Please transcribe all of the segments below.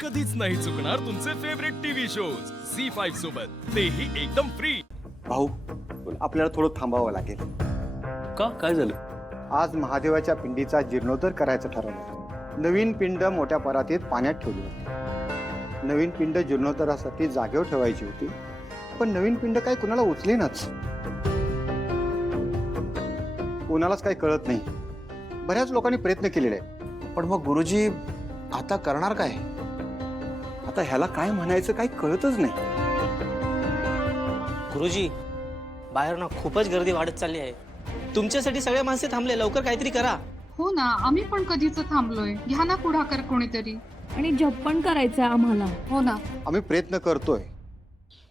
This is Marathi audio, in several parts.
कधीच नाही चुकणार तुमचे फेवरेट टीव्ही शोज झी5 सोबत, तेही एकदम फ्री। भाऊ, आपल्याला थोडं थांबावं लागेल। का काय झालं? आज महादेवाच्या पिंडीचा जीर्णोद्धार करायचं ठरवलं। नवीन पिंड मोठ्या परातीत पाण्यात ठेवली होती। नवीन पिंड जीर्णोद्धारासाठी जागेवर ठेवायची होती, पण नवीन पिंड काय कुणाला उचलेनाच। कोणालाच काही कळत नाही। बऱ्याच लोकांनी प्रयत्न केलेले आहे, पण मग गुरुजी आता करणार काय? आता ह्याला काय म्हणायचं काही कळतच नाही। गुरुजी, बाहेर ना खूपच गर्दी वाढत चालली आहे। तुमच्यासाठी सगळे माणसे थांबले, लवकर काहीतरी करा। हो ना, आम्ही पण कधीच थांबलोय। घ्या ना पुढाकार कोणीतरी। आणि जप पण करायचंय आम्हाला। हो ना, आम्ही प्रयत्न करतोय,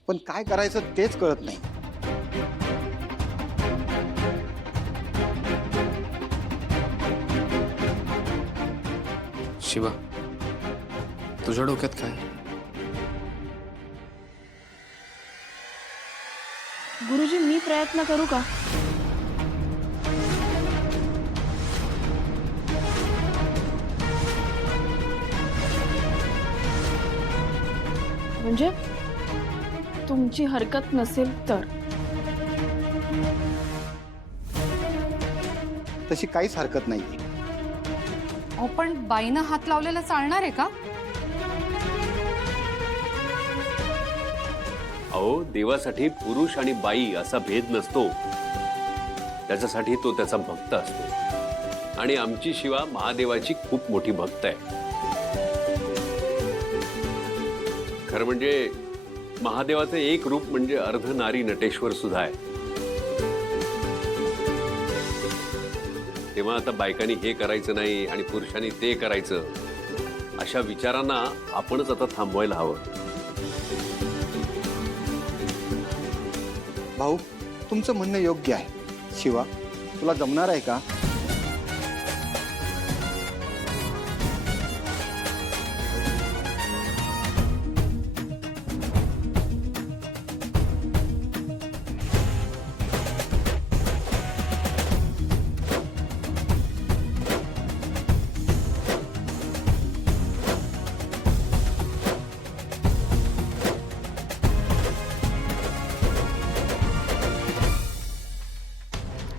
पण काय करायचं तेच कळत नाही। शिवा, तुझ्या डोक्यात काय? गुरुजी, मी प्रयत्न करू का? म्हणजे तुमची हरकत नसेल तर? तशी काहीच हरकत नाहीये। आपण बाईनं हात लावलेला चालणार आहे का? अहो, देवासाठी पुरुष आणि बाई असा भेद नसतो। त्याच्यासाठी तो त्याचा भक्त असतो, आणि आमची शिवा महादेवाची खूप मोठी भक्त आहे। खरं म्हणजे महादेवाचं एक रूप म्हणजे अर्धनारी नटेश्वर सुद्धा आहे। तेव्हा आता बायकांनी हे करायचं नाही आणि पुरुषांनी ते करायचं, अशा विचारांना आपणच आता थांबवायला हवं। भाऊ, तुमचं म्हणणं योग्य आहे। शिवा, तुला जमणार आहे का?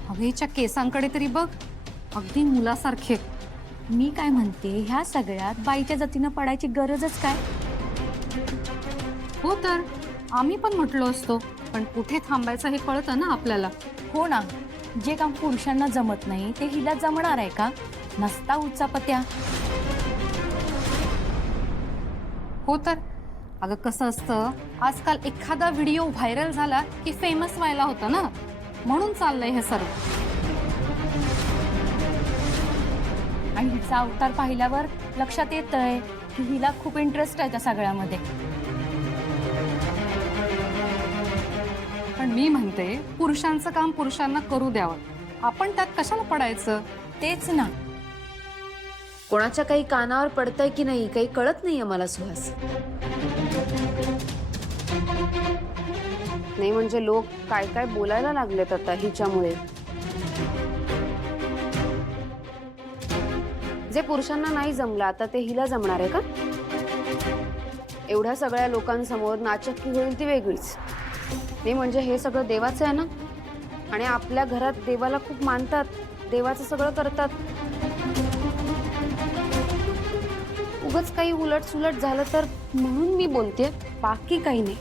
हवेच्या केसांकडे तरी बघ, अगदी मुलासारखे। मी काय म्हणते, ह्या सगळ्यात बाईच्या जातीनं पडायची गरजच काय? हो तर आम्ही पण म्हटलो असतो, पण कुठे थांबायचं हे कळतं ना आपल्याला। हो ना, जे काम पुरुषांना जमत नाही ते हिला जमणार आहे का? नसता उचापत्या। हो तर अगं, कसं असतं, आजकाल एखादा व्हिडिओ व्हायरल झाला की फेमस व्हायला होतं ना, म्हणून चाललंय हे सर्व। आणि हिचा अवतार पाहिल्यावर लक्षात येतंय की हिला खूप इंटरेस्ट आहे त्या सगळ्यामध्ये। पण मी म्हणते, पुरुषांचं काम पुरुषांना करू द्यावं, आपण त्यात कशाला पडायचं? तेच ना। कोणाच्या काही कानावर पडतंय की नाही काही कळत नाहीये मला सुहास। नाही म्हणजे लोक काय काय बोलायला लागलेत आता हिच्यामुळे। जे पुरुषांना नाही जमलं आता ते हिला जमणार आहे का? एवढ्या सगळ्या लोकांसमोर नाचक्की होईल ती वेगळीच। नाही म्हणजे हे सगळं देवाचं आहे ना, आणि आपल्या घरात देवाला खूप मानतात, देवाचं सगळं करतात। उगाच काही उलट सुलट झालं तर म्हणून मी बोलते, बाकी काही नाही।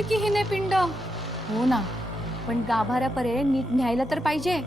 नेले की हिने पिंड. हो ना, पण गाभाऱ्यापर्यंत नीट न्यायला तर पाहिजे.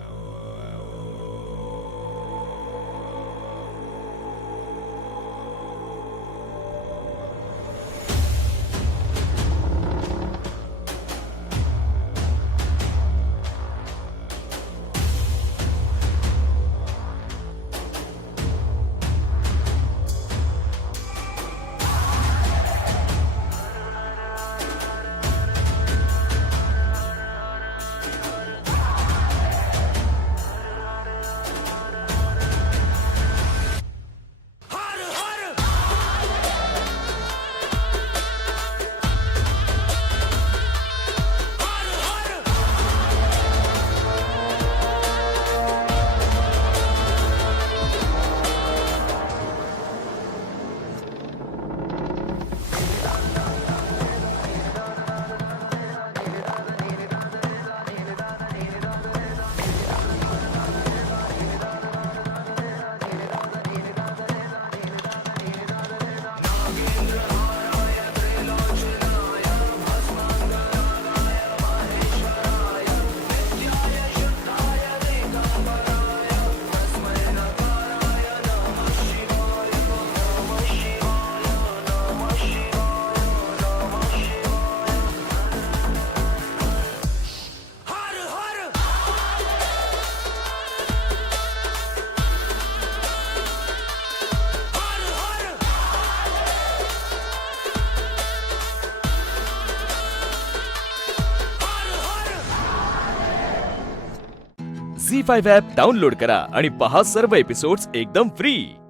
झी5 ॲप डाउनलोड करा आणि पहा सर्व एपिसोड्स एकदम फ्री.